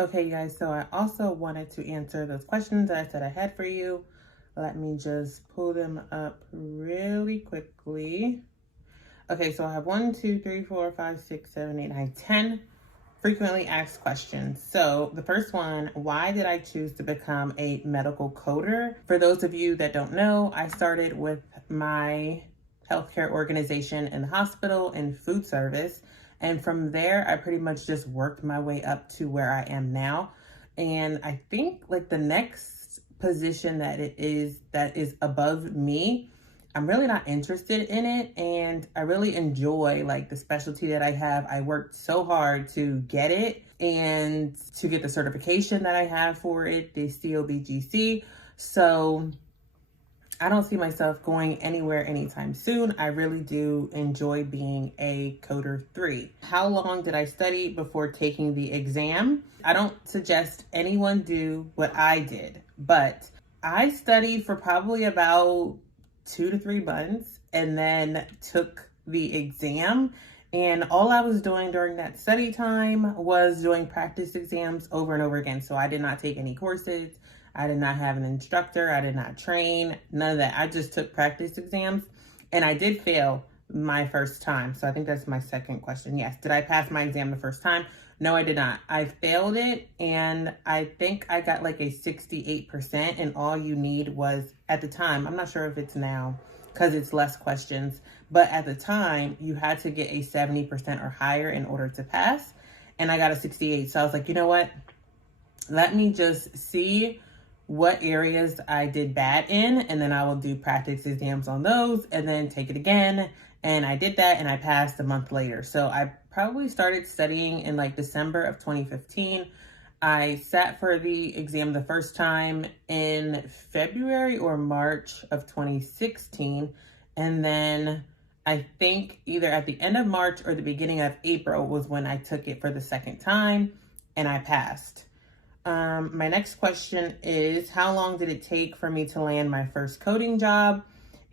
Okay, you guys, so I also wanted to answer those questions that I said I had for you. Let me just pull them up really quickly. Okay, so I have 1, 2, 3, 4, 5, 6, 7, 8, 9, 10 frequently asked questions. So the first one, why did I choose to become a medical coder? For those of you that don't know, I started with my healthcare organization in the hospital in food service. And from there, I pretty much just worked my way up to where I am now. And I think like the next position that is above me, I'm really not interested in it. And I really enjoy like the specialty that I have. I worked so hard to get it and to get the certification that I have for it, the COBGC. So I don't see myself going anywhere anytime soon. I really do enjoy being a coder 3. How long did I study before taking the exam? I don't suggest anyone do what I did, but I studied for probably about 2 to 3 months and then took the exam. And all I was doing during that study time was doing practice exams over and over again. So I did not take any courses. I did not have an instructor. I did not train, none of that. I just took practice exams and I did fail my first time. So I think that's my second question. Yes. Did I pass my exam the first time? No, I did not. I failed it and I think I got like a 68%, and all you need was, at the time, I'm not sure if it's now because it's less questions, but at the time you had to get a 70% or higher in order to pass. And I got a 68. So I was like, you know what? Let me just see what areas I did bad in, and then I will do practice exams on those and then take it again. And I did that and I passed a month later. So I probably started studying in like December of 2015. I sat for the exam the first time in February or March of 2016. And then I think either at the end of March or the beginning of April was when I took it for the second time and I passed. My next question is, how long did it take for me to land my first coding job?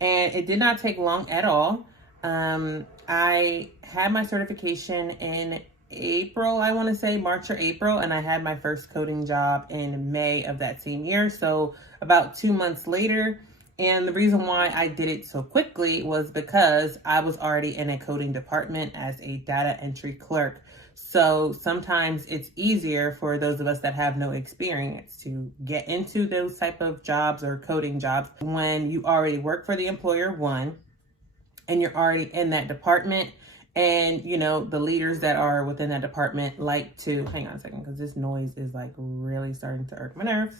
And it did not take long at all. I had my certification in April, I want to say March or April, and I had my first coding job in May of that same year. So about 2 months later. And the reason why I did it so quickly was because I was already in a coding department as a data entry clerk. So sometimes it's easier for those of us that have no experience to get into those type of jobs or coding jobs when you already work for the employer, one, and you're already in that department. And, you know, the leaders that are within that department like to, hang on a second, because this noise is like really starting to irk my nerves.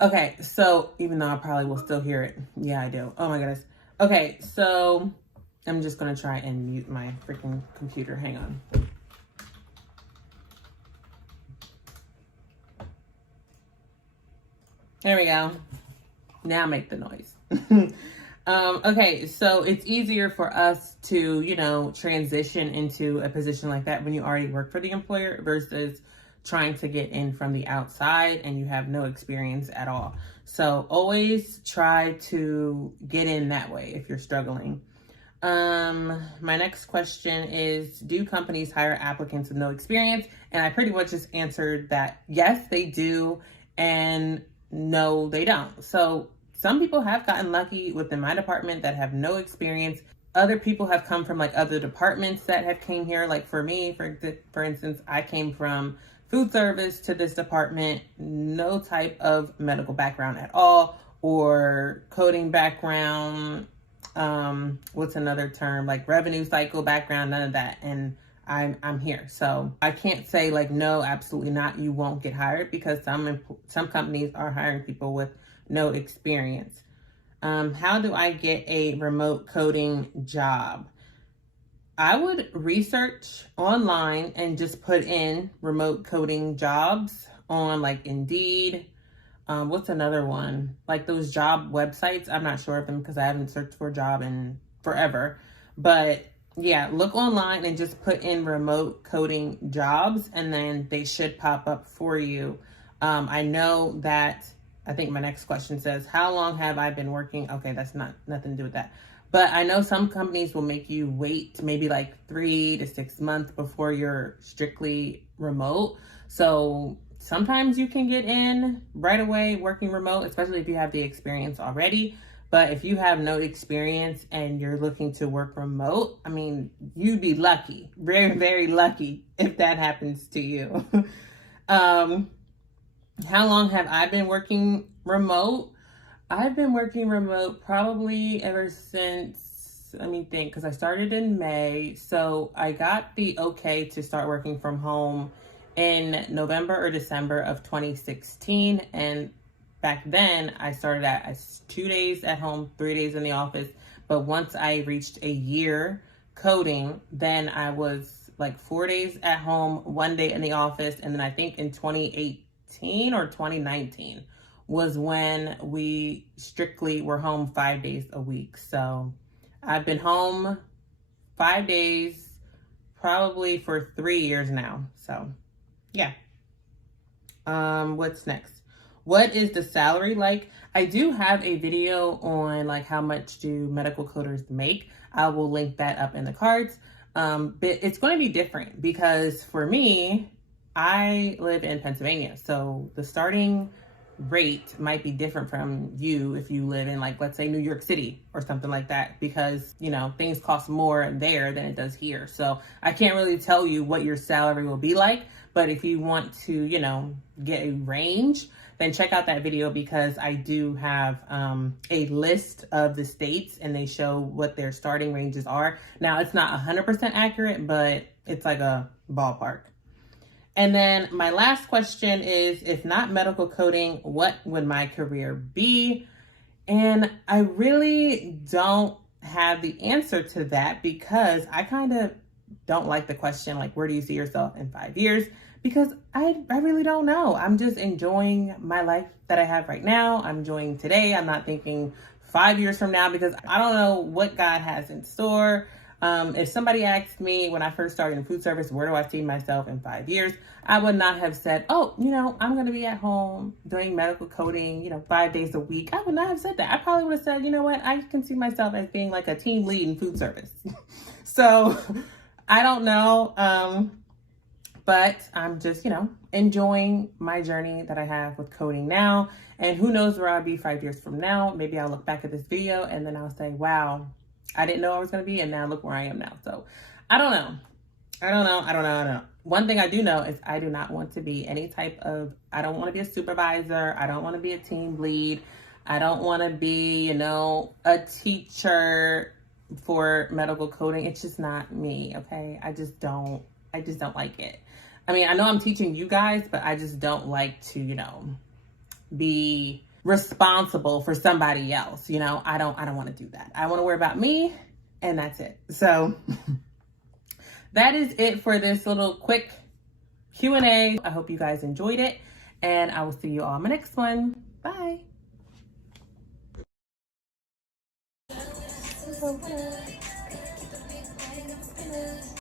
Okay, so even though I probably will still hear it. Yeah, I do. Oh my goodness. Okay, so I'm just going to try and mute my freaking computer. Hang on. There we go. Now make the noise. Okay, so it's easier for us to, you know, transition into a position like that when you already work for the employer versus trying to get in from the outside and you have no experience at all. So always try to get in that way if you're struggling. My next question is, do companies hire applicants with no experience? And I pretty much just answered that yes, they do, and no, they don't. So some people have gotten lucky within my department that have no experience. Other people have come from like other departments that have came here. Like for me, for instance, I came from food service to this department, no type of medical background at all, or coding background, what's another term, like revenue cycle background, none of that. And I'm here. So I can't say like, no, absolutely not, you won't get hired, because some companies are hiring people with no experience. How do I get a remote coding job? I would research online and just put in remote coding jobs on like Indeed. What's another one? Like those job websites. I'm not sure of them because I haven't searched for a job in forever. But yeah, look online and just put in remote coding jobs and then they should pop up for you. I know that, I think my next question says, how long have I been working? Okay, that's nothing to do with that. But I know some companies will make you wait maybe like 3 to 6 months before you're strictly remote. So sometimes you can get in right away working remote, especially if you have the experience already. But if you have no experience and you're looking to work remote, I mean, you'd be lucky, very, very lucky if that happens to you. How long have I been working remote? I've been working remote probably ever since, let me think, because I started in May. So I got the okay to start working from home in November or December of 2016. And back then I started at 2 days at home, 3 days in the office. But once I reached a year coding, then I was like 4 days at home, 1 day in the office. And then I think in 2018 or 2019 was when we strictly were home 5 days a week. So I've been home 5 days probably for 3 years now. So yeah. What's next? What is the salary like? I do have a video on like how much do medical coders make. I will link that up in the cards. But it's going to be different because for me, I live in Pennsylvania. So the starting rate might be different from you if you live in, like, let's say New York City or something like that, because, you know, things cost more there than it does here. So I can't really tell you what your salary will be like, but if you want to, you know, get a range, then check out that video because I do have a list of the states and they show what their starting ranges are. Now, it's not 100% accurate, but it's like a ballpark. And then my last question is, if not medical coding, what would my career be? And I really don't have the answer to that because I kind of don't like the question, like, where do you see yourself in 5 years? Because I really don't know. I'm just enjoying my life that I have right now. I'm enjoying today. I'm not thinking 5 years from now because I don't know what God has in store. If somebody asked me when I first started in food service, where do I see myself in 5 years? I would not have said, oh, you know, I'm going to be at home doing medical coding, you know, 5 days a week. I would not have said that. I probably would have said, you know what, I can see myself as being like a team lead in food service. So I don't know. But I'm just, you know, enjoying my journey that I have with coding now. And who knows where I'll be 5 years from now. Maybe I'll look back at this video and then I'll say, wow, I didn't know I was going to be, and now look where I am now. So I don't know. I don't know. One thing I do know is I do not want to be any type of, I don't want to be a supervisor. I don't want to be a team lead. I don't want to be, you know, a teacher for medical coding. It's just not me. Okay. I just don't like it. I mean, I know I'm teaching you guys, but I just don't like to, you know, be responsible for somebody else. You know, I don't want to do that. I want to worry about me and that's it. So that is it for this little quick Q&A. I hope you guys enjoyed it and I will see you all in my next one. Bye.